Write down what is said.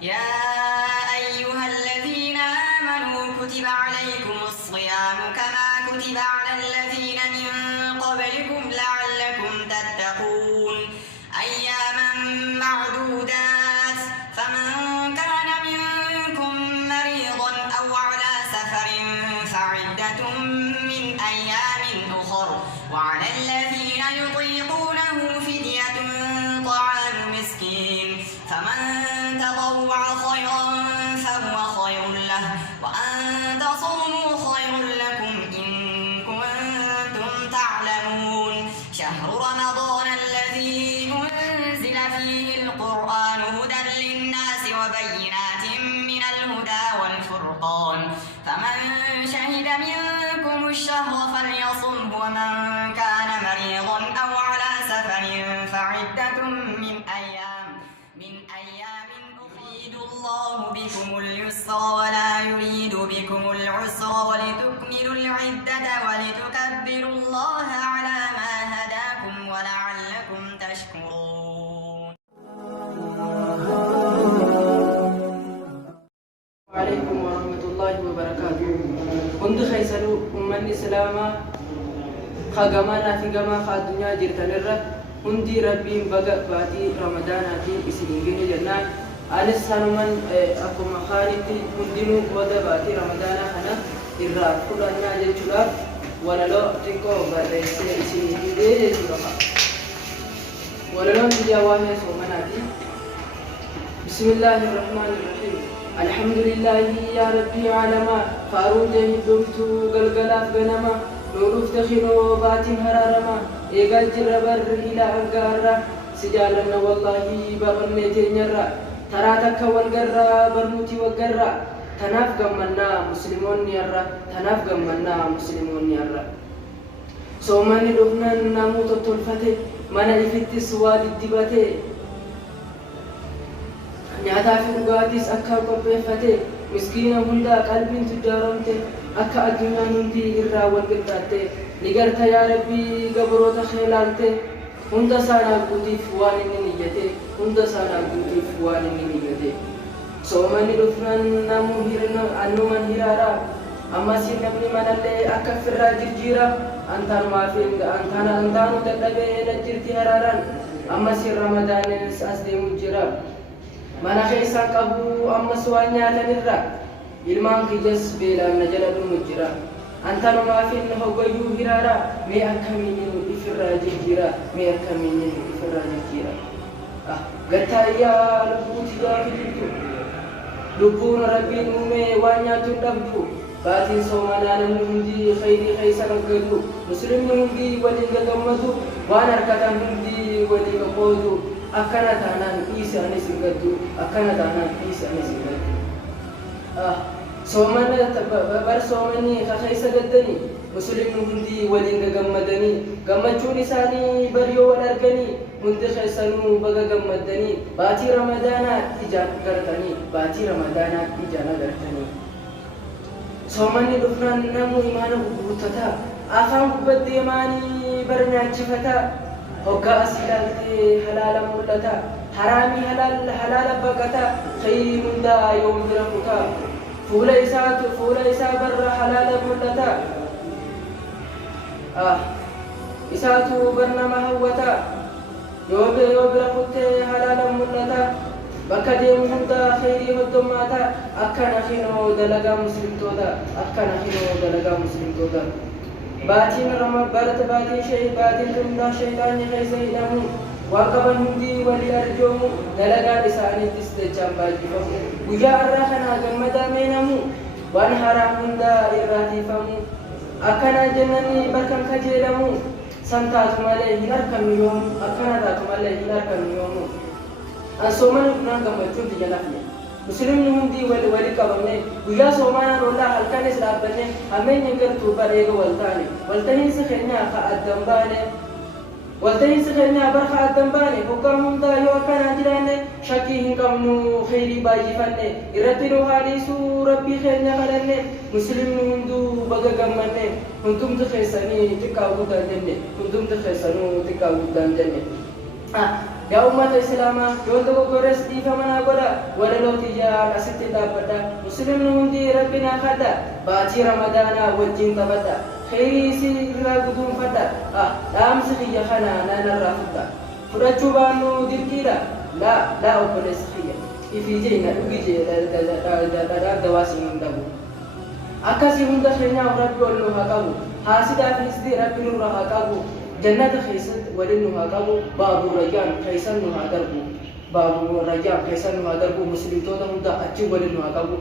يا أيها الذين آمنوا كتب عليكم الصيام كما كتب على الذين من قبلكم لعلكم تتقون أياما معدودات فمن كان منكم مريضا أو على سفر فعدة من أيام أخر وعلى الذين يطيقونه فدية طعام مسكين فمن تطوع خيرا فهو خير له وأن تصوموا خير لكم إن كنتم تعلمون شهر رمضان الذي أنزل فيه القرآن هدى للناس وبينات من الهدى والفرقان فمن شهد منكم الشهر فليصمه ومن كان مريضا أو على سفر فعدة من أيام يريد الله بكم اليسر ولا يريد بكم العسر ولتكملوا العدة ولتكبروا الله على ما هداكم ولعلكم تشكرون. عليكم ورحمة الله وبركاته. كنت خيسلو أمة الإسلام خاقمانا في قما خا الدنيا جرتنرة هندي ربي بقى باتي رمضان هاتي إسلين جنة أنا سالمن أكو مخالتي هندينو قودا باتي رمضان خنا إرّا كل أنا جلشلا ولا لا تكو بريس إسلين جلشلا ولا لا تجاوه سومناتي. بسم الله الرحمن الرحيم. الحمد لله يا ربي علما فاروجه دمتو قلقلا فغنما نورف تخينو باتن هرارما إيقال جربر إلى أنقارا سجالنا والله بغنيتي نرى تراتك والقرى برنوتي والقرى تناف قمنا مسلمون يرى تناف قمنا مسلمون يرى سوماني دفنا نموت الطلفتي مانا إفتي سوال الدباتي nyaataa fi dhugaatis akka qopheeffate miskiina hunda qalbiin tujjaaramte akka addunyaan hundi irraa wal qixxaatte ni garta yaa rabbii gabroota keelaalte hunda isaanaaf guutiif waan inni niyyate hunda isaanaaf guutiif waan inni niyyate soomanni dhufnan annuman hiraara ammas namni manallee akka firraa jirjiira antaanu dadhabee na jirti haraaraan ammas ramadaanis as deemu jira mana keessa qabu ammas waan nyaatanirra ilmaan kiyas beelaan na jala dhumu jira antanumaa fi hoggayyuu hiraara mee akkamiin ifirraa jirjiira mee akkamiin ifirraa jirjiira gattaayyaa lubbuuti gaafi jirtu lubbuun rabbiin uumee waan nyaatuun dhabdu baatiin soomanaa namni hundi khayrii keessa raggaddu muslimni hundi waliin gagammadu waan harkatan hundi waliin qoodu akkana taanaan dhiisi anis hin gaddu akkana taanaan dhiisi anis hin gaddu bar soomanii keessa gaddanii muslimni hundi waliin gagammadanii gammachuun isaanii bar yoo wal arganii hundi keessanuu baga gammadanii baatii ramadaanaa ijaan gartanii baatii ramadaanaa ijaan agartanii soomanni dhufnaan namu imaana guuttataa afaan gubaddeemaanii bar nyaachifataa hoggaa asii ilaaltee halaala mul'ata haraamii halaala baqata khayrii hundaa yoom bira kutaa fuula isaa barra halaala mul'ata isaatu bar nama hawwata yoo bira kuttee halaala mul'ata bakka deemu hundaa khayrii hoddommaata akkana kinoo dalagaa muslimtoota akkana kinoo dalagaa muslimtoota baatiin baatiin hundaa shayitaanni keessa hidhamu waan qaban hundi walii arjoomu dalagaan isaaniittis dachaan baay'ifamu guyyaa irraa kanaa gammadaa meenamu waan haraam hundaa irraatiifamu akkanaa jennanii bakkan kajeelamu san taatu malee hin arkannu yoomu akkana taatu malee hin arkannu yoomu ansooman dhufnaan gammachuun biyya lafne muslimni hundi wali qabamne guyyaa soomanaan ollaa halkanis dhaabbanne hammeenya gartuu bareega waltahiinsi keenyaa ka addan baane waltahiinsi keenyaa bar ka addan baane hoggaa hundaa yoo akkanaa jiraanne shakkii hin qabnu khayrii baay'ifanne irratti nu haadhiisuu rabbii keenya kadhanne muslimni hunduu baga gammanne hundumti keessanii xiqqaa guddaan jenne hundumti keessanuu xiqqaa guddaan jenne yaa ummata islaamaa yoo dogoggores dhiifama naa godha ولا لو تجار أسد لابدا مسلم هندي ربنا خدا باتي رمضان وجين تبدا خيري سيرا قدوم فدا دام سخية خنا نانا رافدا فرجو بانو ديركيرا لا أقول سخية في جينا نجي دا دواسي من دبو أكاسي هندا خينا ربي ولو هكابو حاسدا في سدي ربي نور هكابو جنة خيسد ولنو هكابو بابو رجال خيسن نو هكابو بابو رجال خيسن نو هكابو مسلم تودا هندا أجي ولنو هكابو